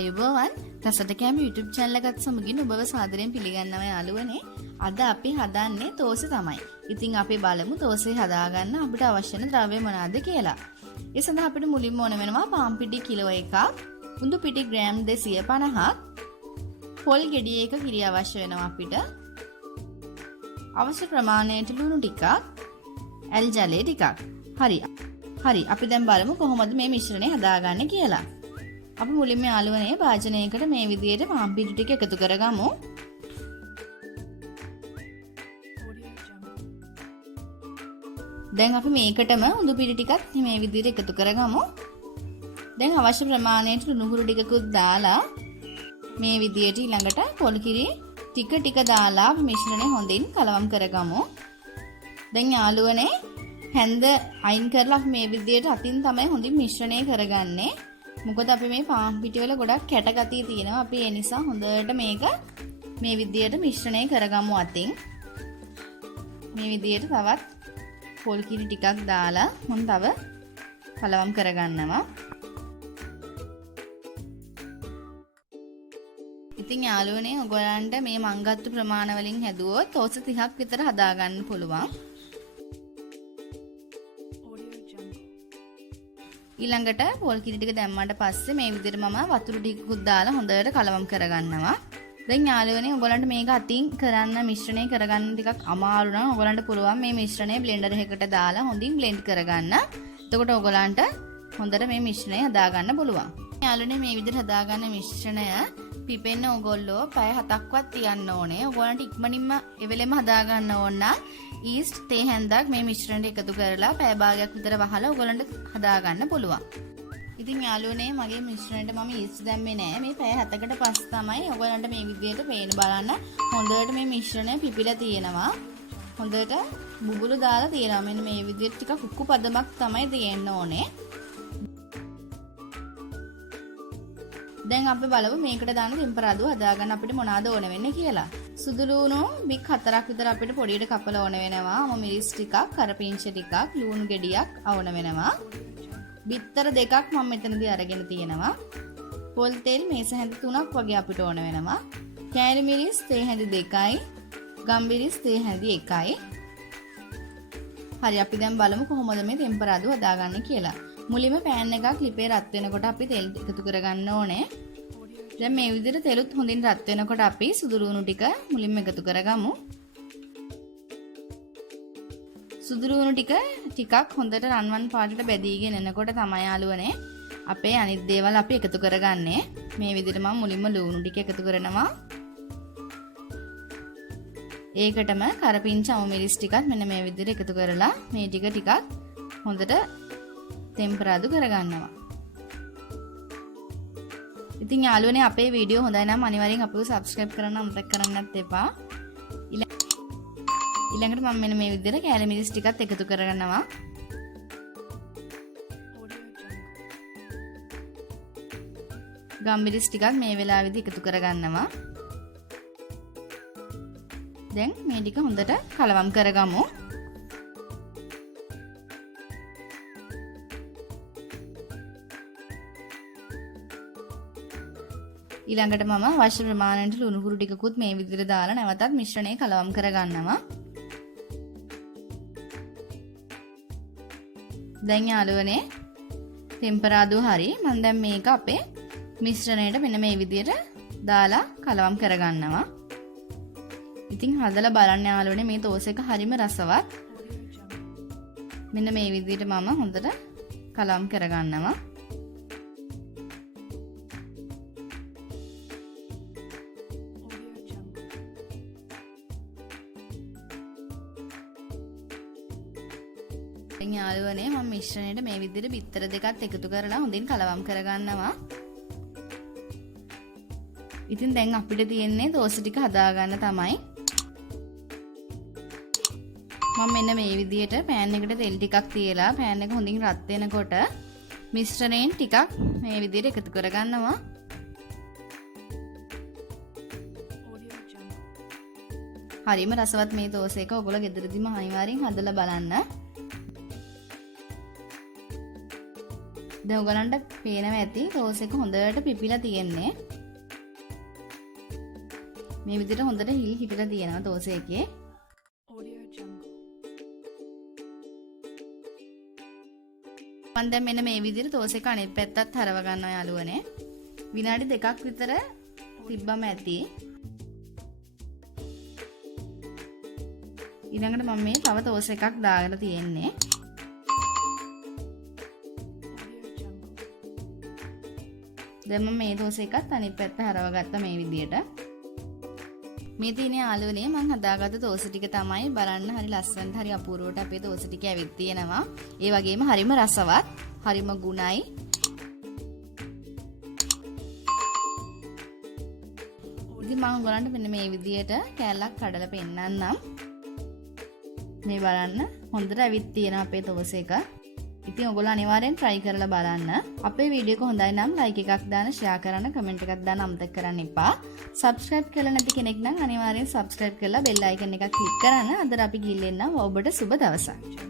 ආයුබෝවන් රසට කෑම YouTube channel එකත් සමගින් ඔබව සාදරයෙන් පිළිගන්නවා යාළුවනේ. අද අපි හදන්නේ තෝසෙ තමයි. ඉතින් අපි බලමු තෝසෙ හදාගන්න අපිට අවශ්‍ය වෙන ද්‍රව්‍ය මොනවාද කියලා. ඒ සඳහා අපිට මුලින්ම ඕන වෙනවා පාන් පිටි කිලෝ එකක්, උඳු පිටි ග්‍රෑම් 250ක්, පොල් ගෙඩි එක කිරි අවශ්‍ය වෙනවා අපිට. අවශ්‍ය ප්‍රමාණයට ලුණු ටිකක්, ඇල් ජලය ටිකක්. හරි අපි දැන් බලමු කොහොමද මේ මිශ්‍රණය හදාගන්නේ කියලා. අපි මුලින්ම යාළුවනේ භාජනයකට මේ විදිහට පාන් පිටි ටික එකතු කරගමු. දැන් අපි මේකටම උඳු පිටි ටිකත් මේ විදිහට එකතු කරගමු. දැන් අවශ්‍ය ප්‍රමාණයට ලුණු හුරු ටිකකුත් දාලා මේ විදිහට ඊළඟට පොල් කිරි ටික දාලා අපි මිශ්‍රණය හොඳින් කලවම් කරගමු. දැන් යාළුවනේ හැන්ද අයින් කරලා අපි මේ විදිහට අතින් තමයි හොඳින් මිශ්‍රණය කරගන්නේ. මොකද අපි මේ පාන් පිටි වල ගොඩක් කැට ගතිය තියෙනවා. අපි ඒ නිසා හොඳට මේක මේ විදිහට මිශ්‍රණය කරගමු අතින්. මේ විදිහට තවත් පොල් කිරි ටිකක් දාලා මම තව කලවම් කරගන්නවා. ඉතින් යාළුවනේ ඔයගොල්ලන්ට මේ මං ගත්ත ප්‍රමාණ වලින් හැදුවොත් තෝස 30ක් විතර හදා ගන්න පුළුවන්. ඊළඟට පොල් කිරි ටික දැම්මාට පස්සේ මේ විදිහට මම වතුර ටිකකුත් දාලා හොඳට කලවම් කරගන්නවා. දැන් යාළුවනේ ඔයගොල්ලන්ට මේක අතින් කරන්න මිශ්‍රණය කරගන්න ටිකක් අමාරු නම් ඔයගොල්ලන්ට පුළුවන් මේ මිශ්‍රණය බ්ලෙන්ඩර් එකකට දාලා හොඳින් බ්ලෙන්ඩ් කරගන්න. එතකොට ඔයගොල්ලන්ට හොඳට මේ මිශ්‍රණය හදාගන්න පුළුවන්. යාළුවනේ මේ විදිහට හදාගන්න මිශ්‍රණය පිපෙන්න ඕගොල්ලෝ පැය 7ක්වත් තියන්න ඕනේ. ඔයගොල්ලන්ට ඉක්මනින්ම එවෙලෙම හදාගන්න ඕන නම් ඊස්ට් තේ හැන්දක් මේ මිශ්‍රණයට එකතු කරලා පැය භාගයක් විතර වහලා ඔයගොල්ලන්ට හදාගන්න පුළුවන්. ඉතින් යාළුවනේ මගේ මිශ්‍රණයට මම ඊස්ට් දැම්මේ නෑ. මේ පැය 7කට පස්සේ තමයි ඔයගොල්ලන්ට මේ විදිහට පේන බලන්න හොඳට මේ මිශ්‍රණය පිපිලා තියෙනවා. හොඳට බුබුලු දාලා තියෙනවා. මෙන්න මේ විදිහට ටිකක් කුක්කු පදමක් තමයි තියෙන්න ඕනේ. දැන් අපි බලමු මේකට දාන ටෙම්පරාදුව හදාගන්න අපිට මොනවාද ඕන වෙන්නේ කියලා. සුදු ලුණු බික් 4ක් විතර අපිට පොඩියට කපලා ඕන වෙනවා. මිරිස් ටිකක්, කරපිංච ටිකක්, ලුණු ගෙඩියක් ඕන වෙනවා. බිත්තර දෙකක් මම මෙතනදී අරගෙන තියෙනවා. පොල් තෙල් මේස හැඳි 3ක් වගේ අපිට ඕන වෙනවා. කෑලි මිරිස් තේ හැඳි 2යි, ගම්මිරිස් තේ හැඳි 1යි. හරි අපි දැන් බලමු කොහොමද මේ ටෙම්පරාදුව හදාගන්නේ කියලා. මුලින්ම පෑන් එකක් ලිපේ රත් වෙනකොට අපි තෙල් එකතු කරගන්න ඕනේ. දැන් මේ විදිහට තෙලුත් හොඳින් රත් වෙනකොට අපි සුදු ලුණු ටික මුලින්ම එකතු කරගමු. සුදු ලුණු ටිකක් හොඳට රන්වන් පාටට බැදීගෙන එනකොට තමයි යාළුවනේ අපේ අනිත් දේවල් අපි එකතු කරගන්නේ. මේ විදිහට මම මුලින්ම ලුණු ටික එකතු කරනවා. ඒකටම කරපිංච මිරිස් ටිකත් මෙන්න මේ විදිහට එකතු කරලා මේ ටික හොඳට ටෙම්පරාදු කරගන්නවා. ඉතින් යාළුවනේ අපේ වීඩියෝ හොඳයි නම් අනිවාර්යෙන් අපිව subscribe කරන්න අමතක කරන්නත් එපා. ඊළඟට මම මෙන්න මේ විදිහට කෑලි මිරිස් ටිකත් එකතු කරගන්නවා. ගම්මිරිස් ටිකත් මේ වෙලාවේදී එකතු කරගන්නවා. දැන් මේ ටික හොඳට කලවම් කරගමු. ඊළඟට මම අවශ්‍ය ප්‍රමාණයට ලුණු හුරු ටිකකුත් මේ විදිහට දාලා නැවතත් මිශ්‍රණය කලවම් කරගන්නවා. දැන් යාළුවනේ ටෙම්පරාදුව හරි. මම දැන් මේක අපේ මිශ්‍රණයට මෙන්න මේ විදිහට දාලා කලවම් කරගන්නවා. ඉතින් හදලා බලන්න යාළුවනේ මේ තෝස එක හරිම රසවත්. මෙන්න මේ විදිහට මම හොඳට කලවම් කරගන්නවා. දැන් යාළුවනේ මම මිශ්‍රණයට මේ විදිහට බිත්තර දෙකත් එකතු කරලා හොඳින් කලවම් කරගන්නවා. ඉතින් දැන් අපිට තියෙන්නේ තෝස ටික හදාගන්න තමයි. මම මෙන්න මේ විදිහට පෑන් එකට තෙල් ටිකක් තියලා පෑන් එක හොඳින් රත් වෙනකොට මිශ්‍රණයෙන් ටිකක් මේ විදිහට එකතු කරගන්නවා. හරිම රසවත් මේ තෝස එක ඔයගොල්ලෝ ගෙදරදීම අනිවාර්යෙන් හදලා බලන්න. දැන් ඔයගලන්ට පේනවා ඇති ටෝස් එක හොඳට පිපිලා තියෙන්නේ. මේ විදිහට හොඳට හිල් හිපිලා තියෙනවා ටෝස් එකේ. මම දැන් මෙන්න මේ විදිහට ටෝස් එක අනිත් පැත්තත් හරව ගන්නවා යාළුවනේ. විනාඩි 2ක් විතර තිබ්බම ඇති. ඊළඟට මම මේ තව ටෝස් එකක් දාගෙන තියෙන්නේ. දැන් මම මේ ටෝස් එකත් අනිත් පැත්ත හරව ගත්තා මේ විදිහට. මේ තියෙන යාළුවනේ මම හදාගත්ත ටෝස් ටික තමයි බලන්න හරි ලස්සනට හරි අපූර්වට අපේ ටෝස් ටික ඇවිත් තියෙනවා. ඒ වගේම හරිම රසවත්, හරිම ගුණයි. ඉතින් මම ඔයගලන්ට මෙන්න මේ විදිහට කෑල්ලක් කඩලා පෙන්නන්නම්. මේ බලන්න හොඳට ඇවිත් තියෙනවා අපේ ටෝස් එක. ඉතින් ඔයගොල්ලෝ අනිවාර්යෙන් try කරලා බලන්න. අපේ වීඩියෝ එක හොඳයි නම් like එකක් දාන්න, share කරන්න, comment එකක් දාන්න අමතක කරන්න එපා. subscribe කරලා නැති කෙනෙක් නම් අනිවාර්යෙන් subscribe කරලා bell icon එක click කරන්න. අද අපි ගිහින් එන්නම්. ඔබට සුබ දවසක්.